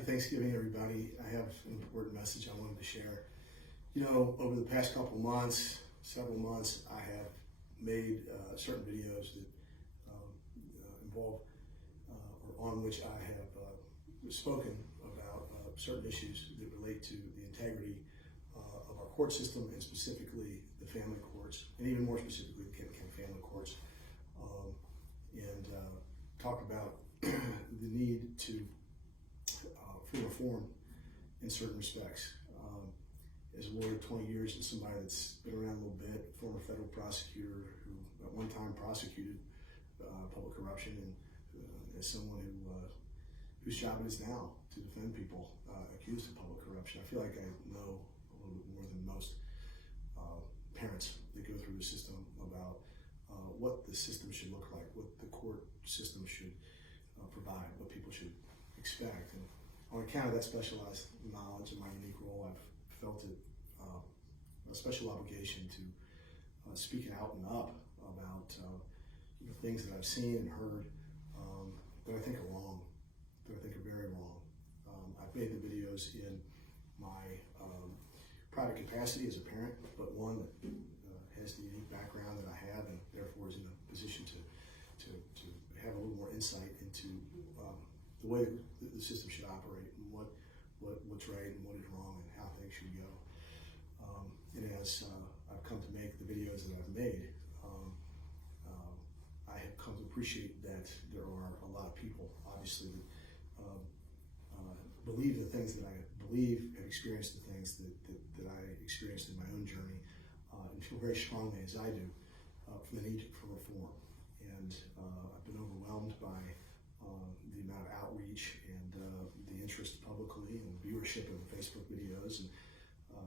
Happy Thanksgiving, everybody. I have an important message I wanted to share. You know, over the past couple months, several months, I have made certain videos that involve or on which I have spoken about certain issues that relate to the integrity of our court system, and specifically the family courts, and even more specifically the Katy County family courts, and talk about the need to for reform in certain respects. As a lawyer 20 years and somebody that's been around a little bit, former federal prosecutor who at one time prosecuted public corruption, and as someone whose job it is now to defend people accused of public corruption, I feel like I know a little bit more than most parents that go through the system about what the system should look like, what the court system should provide, what people should expect. And on account of that specialized knowledge and my unique role, I've felt it a special obligation to speak out and up about things that I've seen and heard that I think are wrong, that I think are very wrong. I've made the videos in my private capacity as a parent, but one that has the unique background that I have, and therefore is in a position to have a little more insight into the way the system should operate, and what's right and what is wrong, and how things should go. And as I've come to make the videos that I've made, I have come to appreciate that there are a lot of people, obviously, that believe the things that I believe, have experienced the things that I experienced in my own journey, and feel very strongly, as I do, for the need for reform. And I've been overwhelmed by the amount of outreach and the interest publicly and viewership of the Facebook videos, and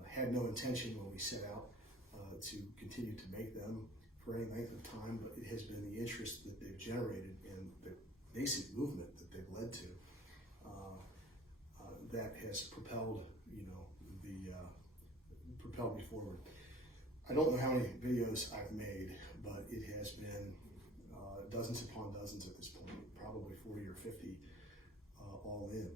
had no intention when we set out to continue to make them for any length of time, but it has been the interest that they've generated and the basic movement that they've led to that has propelled propelled me forward. I don't know how many videos I've made, but it has been dozens upon dozens at this point, probably 40 or 50 all in.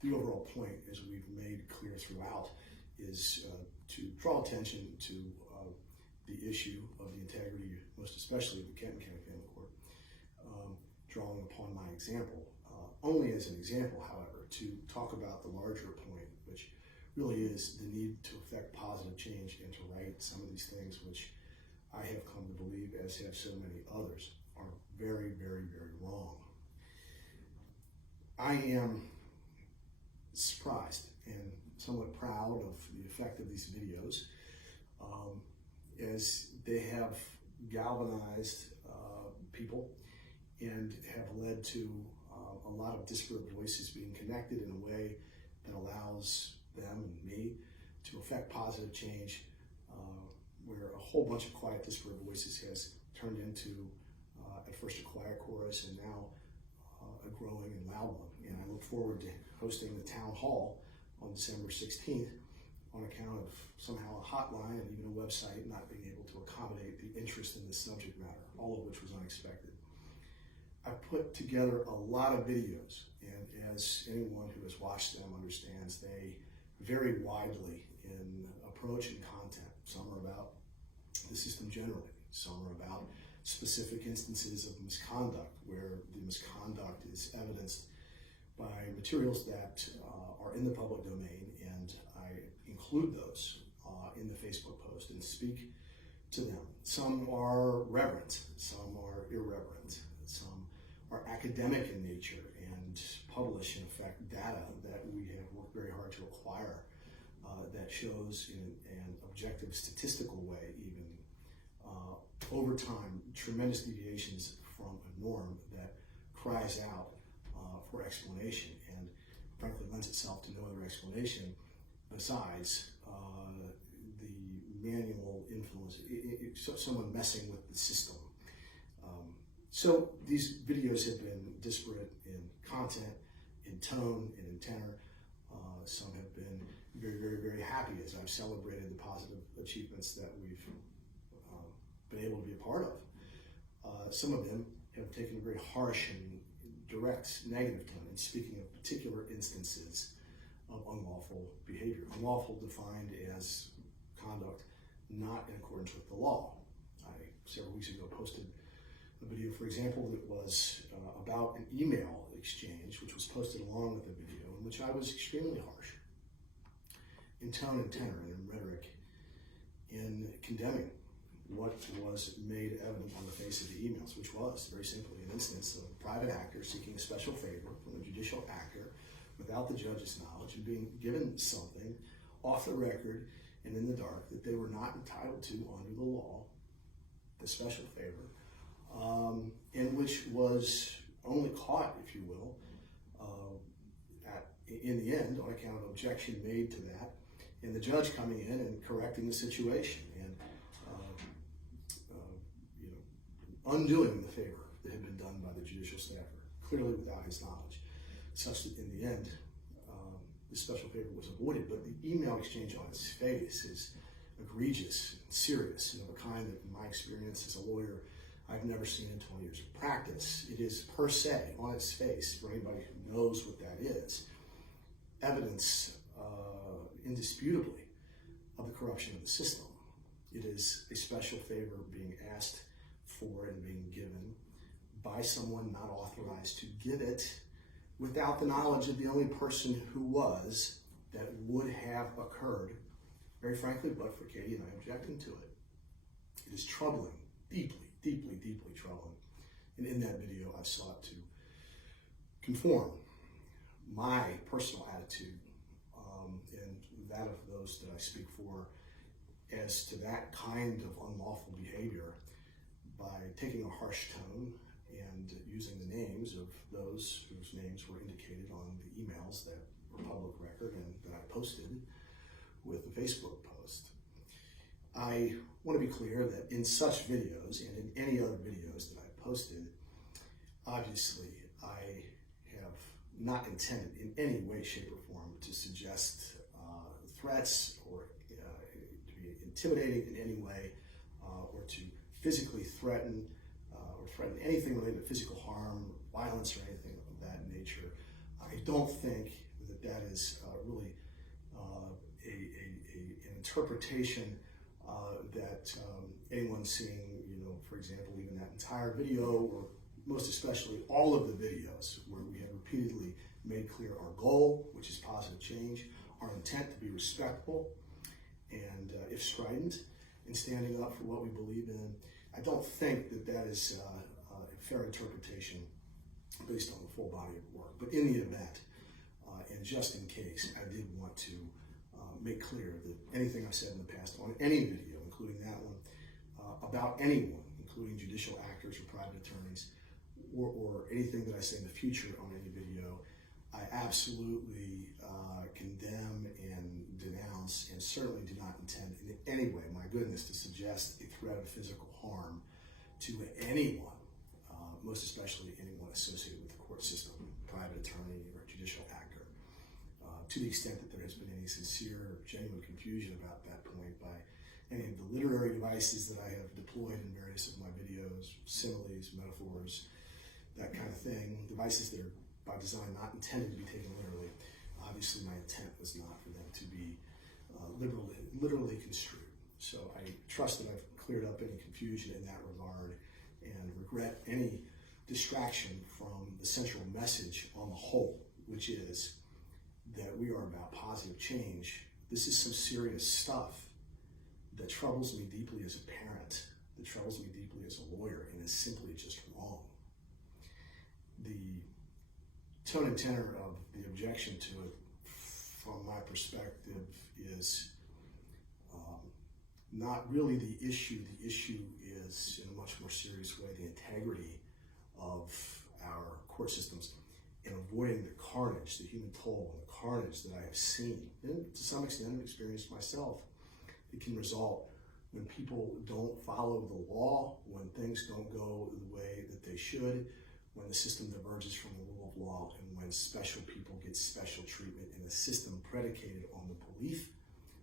The overall point, as we've made clear throughout, is to draw attention to the issue of the integrity, most especially of the Katy County Family Court, drawing upon my example, only as an example, however, to talk about the larger point, which really is the need to effect positive change and to right some of these things which I have come to believe, as have so many others, are very, very, very wrong. I am surprised and somewhat proud of the effect of these videos, as they have galvanized people and have led to a lot of disparate voices being connected in a way that allows them and me to effect positive change, where a whole bunch of quiet, disparate voices has turned into, at first, a quiet chorus, and now a growing and loud one. And I look forward to hosting the town hall on December 16th on account of somehow a hotline and even a website not being able to accommodate the interest in this subject matter, all of which was unexpected. I've put together a lot of videos, and as anyone who has watched them understands, they vary widely in approach and content. Some are about the system generally. Some are about specific instances of misconduct, where the misconduct is evidenced by materials that are in the public domain, and I include those in the Facebook post and speak to them. Some are reverent, some are irreverent, some are academic in nature and publish, in effect, data that we have worked very hard to acquire that shows in an objective statistical way, even over time, tremendous deviations from a norm that cries out for explanation, and frankly lends itself to no other explanation besides the manual influence, someone messing with the system. So these videos have been disparate in content, in tone, and in tenor. Some have been very, very, very happy as I've celebrated the positive achievements that we've been able to be a part of. Some of them have taken a very harsh and direct negative tone in speaking of particular instances of unlawful behavior. Unlawful defined as conduct not in accordance with the law. I, several weeks ago, posted a video, for example, that was about an email exchange, which was posted along with the video, in which I was extremely harsh in tone and tenor and in rhetoric in condemning what was made evident on the face of the emails, which was very simply an instance of a private actor seeking a special favor from a judicial actor without the judge's knowledge and being given something off the record and in the dark that they were not entitled to under the law, the special favor, and which was only caught, if you will, in the end on account of objection made to that, and the judge coming in and correcting the situation and undoing the favor that had been done by the judicial staffer, clearly without his knowledge, such that in the end, the special favor was avoided. But the email exchange on its face is egregious, and serious, and of a kind that, in my experience as a lawyer, I've never seen in 20 years of practice. It is per se, on its face, for anybody who knows what that is, evidence indisputably of the corruption of the system. It is a special favor being asked for and being given by someone not authorized to give it without the knowledge of the only person who was that would have occurred, very frankly, but for Katy and I objecting to it. It is troubling, deeply, deeply, deeply troubling. And in that video, I've sought to conform my personal attitude and that of those that I speak for as to that kind of unlawful behavior by taking a harsh tone and using the names of those whose names were indicated on the emails that were public record and that I posted with the Facebook post. I want to be clear that in such videos and in any other videos that I posted, obviously I have not intended in any way, shape, or form to suggest threats or to be intimidating in any way or to physically threaten or threaten anything related to physical harm, violence, or anything of that nature. I don't think that that is really an interpretation that anyone seeing, for example, even that entire video, or most especially all of the videos where we have repeatedly made clear our goal, which is positive change, our intent to be respectful, and if strident, in standing up for what we believe in. I don't think that that is a fair interpretation based on the full body of work. But in the event, and just in case, I did want to make clear that anything I've said in the past on any video, including that one, about anyone, including judicial actors or private attorneys, or anything that I say in the future on any video, I absolutely condemn and denounce, and certainly do not intend in any way, my goodness, to suggest a threat of physical harm to anyone, most especially anyone associated with the court system, private attorney or judicial actor. To the extent that there has been any sincere, genuine confusion about that point by any of the literary devices that I have deployed in various of my videos, similes, metaphors, that kind of thing, devices that are by design not intended to be taken literally. Obviously, my intent was not for them to be literally construed. So I trust that I've cleared up any confusion in that regard and regret any distraction from the central message on the whole, which is that we are about positive change. This is some serious stuff that troubles me deeply as a parent, that troubles me deeply as a lawyer, and is simply just wrong. The tone and tenor of the objection to it, from my perspective, is not really the issue. The issue is, in a much more serious way, the integrity of our court systems and avoiding the carnage, the human toll, and the carnage that I have seen, and to some extent have experienced myself. It can result when people don't follow the law, when things don't go the way that they should, when the system diverges from the rule of law, and when special people get special treatment in a system predicated on the belief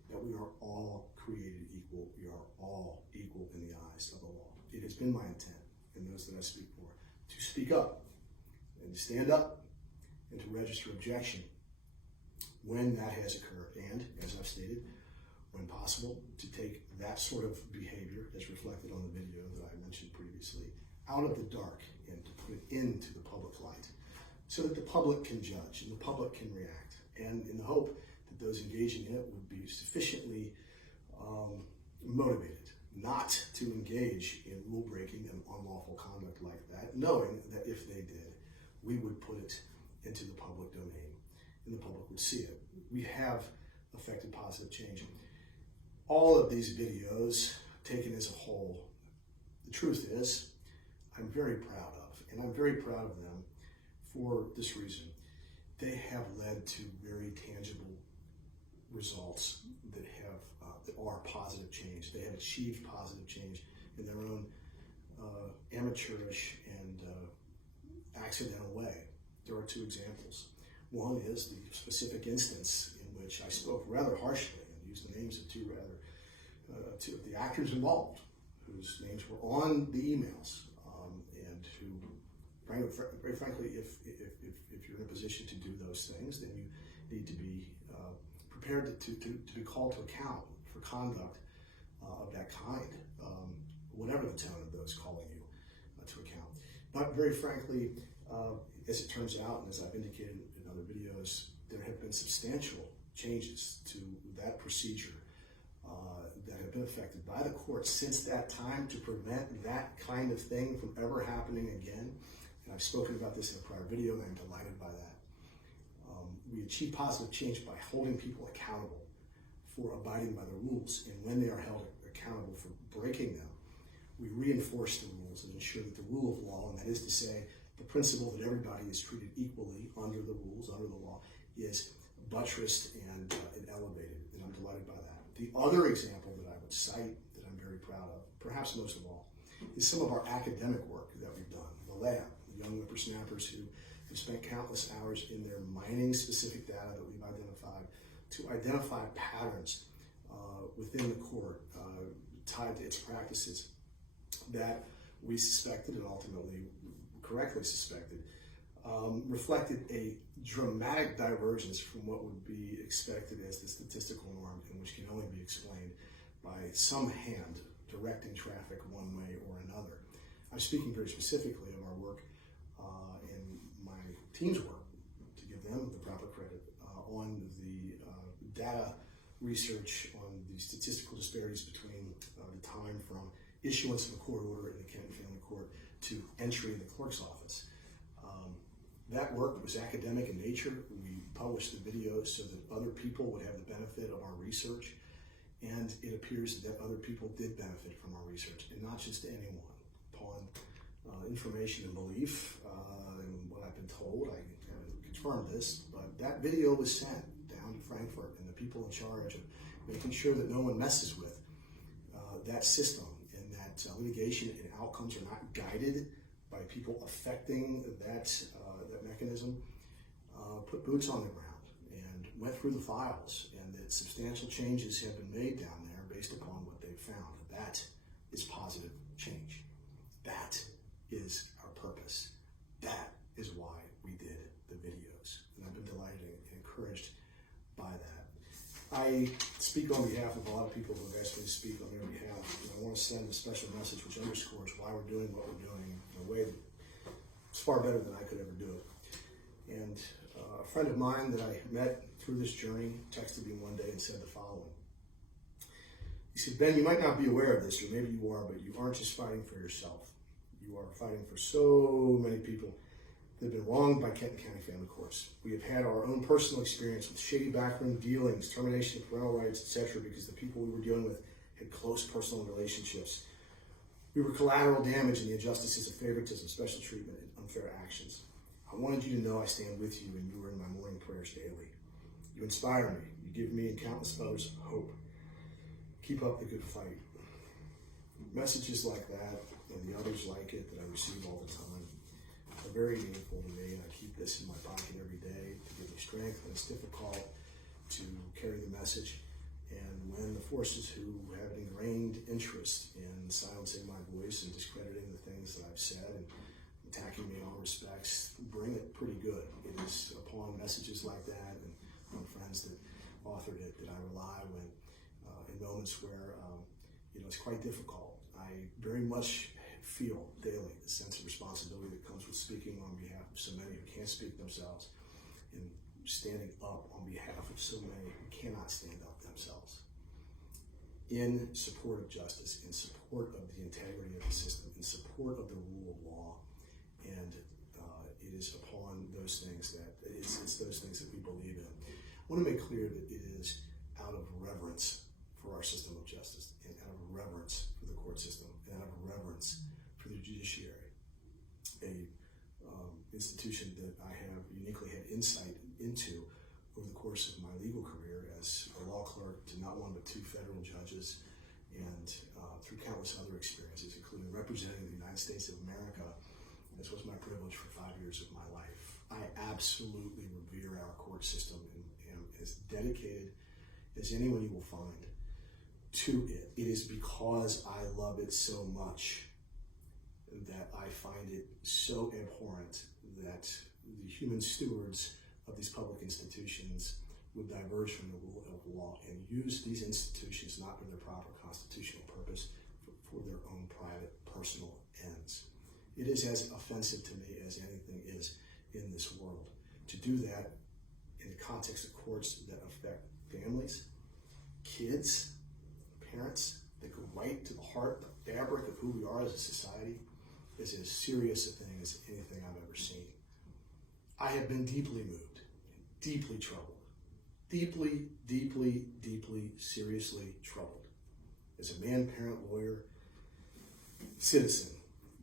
that we are all created equal, we are all equal in the eyes of the law. It has been my intent, and those that I speak for, to speak up and to stand up and to register objection when that has occurred, and, as I've stated, when possible, to take that sort of behavior, as reflected on the video that I mentioned previously, out of the dark and to put it into the public light so that the public can judge and the public can react, and in the hope that those engaging in it would be sufficiently motivated not to engage in rule-breaking and unlawful conduct like that, knowing that if they did, we would put it into the public domain and the public would see it. We have affected positive change. All of these videos, taken as a whole, the truth is, I'm very proud of, and I'm very proud of them for this reason. They have led to very tangible results that are positive change. They have achieved positive change in their own amateurish and accidental way. There are two examples. One is the specific instance in which I spoke rather harshly and used the names of two of the actors involved, whose names were on the emails, and who, very frankly, if you're in a position to do those things, then you need to be prepared to be called to account for conduct of that kind, whatever the tone of those calling you to account. But very frankly, as it turns out, and as I've indicated in other videos, there have been substantial changes to that procedure that have been affected by the court since that time to prevent that kind of thing from ever happening again. And I've spoken about this in a prior video, and I'm delighted by that. We achieve positive change by holding people accountable for abiding by the rules, and when they are held accountable for breaking them, we reinforce the rules and ensure that the rule of law, and that is to say, the principle that everybody is treated equally under the rules, under the law, is buttressed and elevated, and I'm delighted by that. The other example that I would cite that I'm very proud of, perhaps most of all, is some of our academic work that we've done. The lab, the young whippersnappers who have spent countless hours in there mining specific data that we've identified to identify patterns within the court tied to its practices that we suspected, and ultimately correctly suspected, reflected a dramatic divergence from what would be expected as the statistical norm, and which can only be explained by some hand directing traffic one way or another. I'm speaking very specifically of our work and my team's work, to give them the proper credit, on the data research on the statistical disparities between the time from issuance of a court order in the Kenton Family Court to entry in the clerk's office. That work was academic in nature. We published the videos so that other people would have the benefit of our research, and it appears that other people did benefit from our research, and not just anyone. Upon information and belief, and what I've been told, I haven't confirmed this, but that video was sent down to Frankfurt, and the people in charge of making sure that no one messes with that system, and that litigation and outcomes are not guided by people affecting that mechanism, put boots on the ground and went through the files, and that substantial changes have been made down there based upon what they've found. That is positive change. That is our purpose. That is why we did the videos, and I've been delighted and encouraged by that. I speak on behalf of a lot of people who have asked me to speak on their behalf, and I want to send a special message which underscores why we're doing what we're doing in a way that's far better than I could ever do it. And a friend of mine that I met through this journey texted me one day and said the following. He said, "Ben, you might not be aware of this, or maybe you are, but you aren't just fighting for yourself. You are fighting for so many people that have been wronged by Kenton County Family Courts. We have had our own personal experience with shady backroom dealings, termination of parental rights, etc., because the people we were dealing with had close personal relationships. We were collateral damage in the injustices of favoritism, special treatment, and unfair actions. I wanted you to know I stand with you, and you are in my morning prayers daily. You inspire me. You give me and countless others hope. Keep up the good fight." Messages like that, and the others like it that I receive all the time, are very meaningful to me, and I keep this in my pocket every day to give me strength when it's difficult to carry the message, and when the forces who have an ingrained interest in silencing my voice and discrediting the things that I've said and attacking me in all respects, bring it pretty good. It is upon messages like that and from friends that authored it that I rely when in moments where it's quite difficult. I very much feel daily the sense of responsibility that comes with speaking on behalf of so many who can't speak themselves and standing up on behalf of so many who cannot stand up themselves in support of justice, in support of the integrity of the system, in support of the rule of law. And it is upon those things that it's those things that we believe in. I want to make clear that it is out of reverence for our system of justice, and out of reverence for the court system, and out of reverence for the judiciary, a institution that I have uniquely had insight into over the course of my legal career as a law clerk to not one but two federal judges, and through countless other experiences, including representing the United States of America. This was my privilege for 5 years of my life. I absolutely revere our court system and am as dedicated as anyone you will find to it. It is because I love it so much that I find it so abhorrent that the human stewards of these public institutions would diverge from the rule of law and use these institutions not for their proper constitutional purpose, but for their own private, personal ends. It is as offensive to me as anything is in this world to do that in the context of courts that affect families, kids, parents, that go right to the heart, the fabric of who we are as a society, is as serious a thing as anything I've ever seen. I have been deeply moved, deeply troubled, deeply, seriously troubled as a man, parent, lawyer, citizen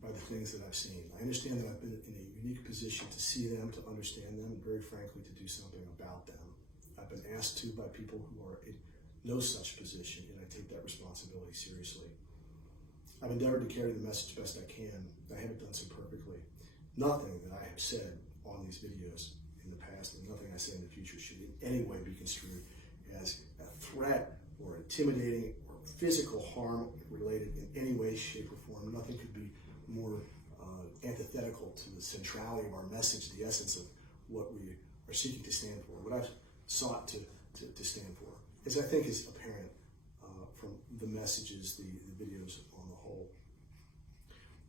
by the things that I've seen. I understand that I've been in a unique position to see them, to understand them, and very frankly, to do something about them. I've been asked to by people who are in no such position, and I take that responsibility seriously. I've endeavored to carry the message best I can. I haven't done so perfectly. Nothing that I have said on these videos in the past, and nothing I say in the future should in any way be construed as a threat or intimidating or physical harm related in any way, shape, or form. Nothing could be more antithetical to the centrality of our message, the essence of what we are seeking to stand for, what I've sought to stand for, as I think is apparent from the messages, the videos on the whole.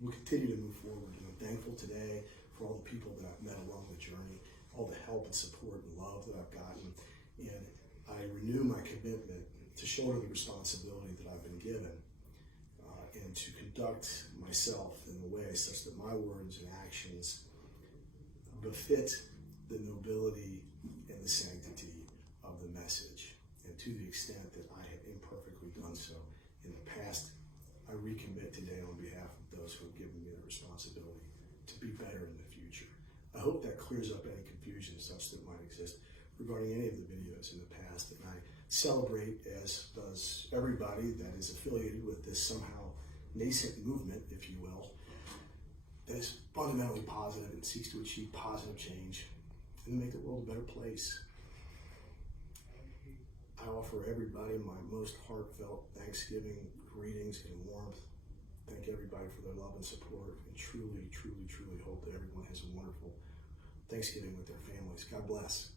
We'll continue to move forward, and I'm thankful today for all the people that I've met along the journey, all the help and support and love that I've gotten, and I renew my commitment to shoulder the responsibility that I've been given and to conduct myself in a way such that my words and actions befit the nobility and the sanctity of the message. And to the extent that I have imperfectly done so in the past, I recommit today on behalf of those who have given me the responsibility to be better in the future. I hope that clears up any confusion such that might exist regarding any of the videos in the past, and I celebrate, as does everybody that is affiliated with this somehow nascent movement, if you will, that is fundamentally positive and seeks to achieve positive change and make the world a better place. I offer everybody my most heartfelt Thanksgiving greetings and warmth. Thank everybody for their love and support, and truly hope that everyone has a wonderful Thanksgiving with their families. God bless.